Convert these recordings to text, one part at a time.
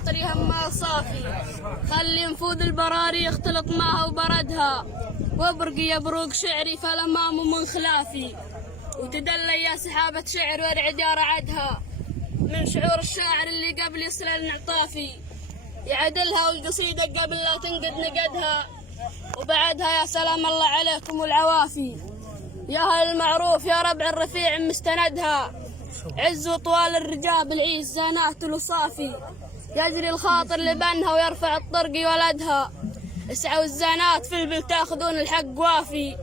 خاطري همها صافي، خلي نفوذ البراري يختلط معها وبردها، وابرقي يا بروق شعري فالامام من خلافي، وتدلي يا سحابة شعر وارعد يا رعدها، من شعور الشاعر اللي قبل يصل الانعطافي، يعدلها والقصيدة قبل لا تنقد نقدها، وبعدها يا سلام الله عليكم والعوافي، يا هل المعروف يا ربع الرفيع مستندها، عز وطوال الرجال بالعيش زانات الوصافي، يجري الخاطر لبنها ويرفع الطرق ولدها، اسعوا الزانات في البل تاخذون الحق وافي،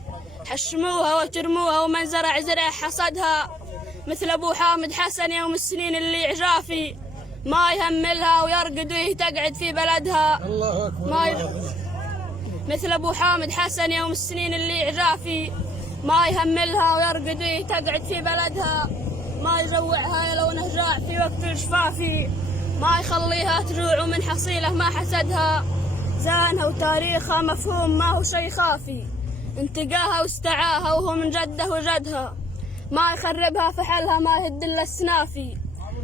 حشموها وترموها ومن زرع زرع حصدها، مثل ابو حامد حسن يوم السنين اللي عجافي، ما يهملها ويرقد وهي تقعد في بلدها. الله اكبر. مثل ابو حامد حسن يوم السنين اللي عجافي، ما يهملها ويرقد وهي تقعد في بلدها، ما يجوعها لو نهجاع في وقت الشفافي، ما يخليها تجوع ومن حصيله ما حسدها، زانها وتاريخها مفهوم ما هو شي خافي، انتقاها واستعاها وهو من جده وجدها، ما يخربها في حلها ما يهد الا السنافي،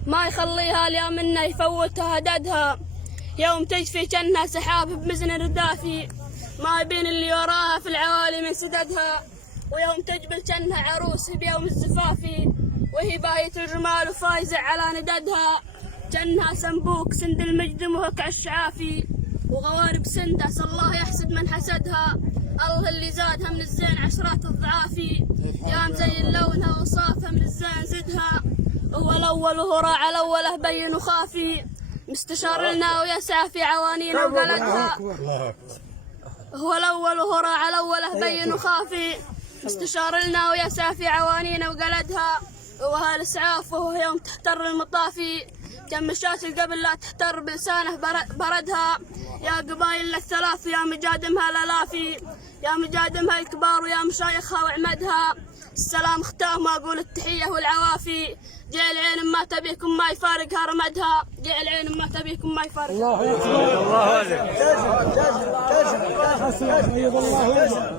ما يخليها اليوم منه يفوتها هددها، يوم تجفي جنها سحاب بمزن ردافي، ما يبين اللي وراها في العوالي من سددها، ويوم تجبل جنها عروس بيوم الزفافي، وهي بايت الجمال وفايزة على نددها، جنها سنبوك سند المجد مهك عالشعافي، وغوارب سندس الله يحسد من حسدها، الله اللي زادها من الزين عشرات الضعافي، يا مزين لونها وصافها من الزين زدها، هو الأول وهو راعى الأوله بين وخافي، مستشار لنا ويسعى في عوانينا وقلدها، هو الأول وهو راعى الأوله بين وخافي، مستشار لنا ويسعى في عوانينا وقلدها، وهو الإسعاف وهو يوم تحتر المطافي، كم مشاكل قبل لا تحتر بلسانه بردها، يا قبايل الثلاث يا مجادمها الالافي، يا مجادمها الكبار ويا مشايخها وعمدها، السلام ختام واقول التحيه والعوافي، جاء العين ما تبيكم ما يفارقها رمدها، جاء العين ما تبيكم ما يفارقها. الله اكبر. الله اكبر.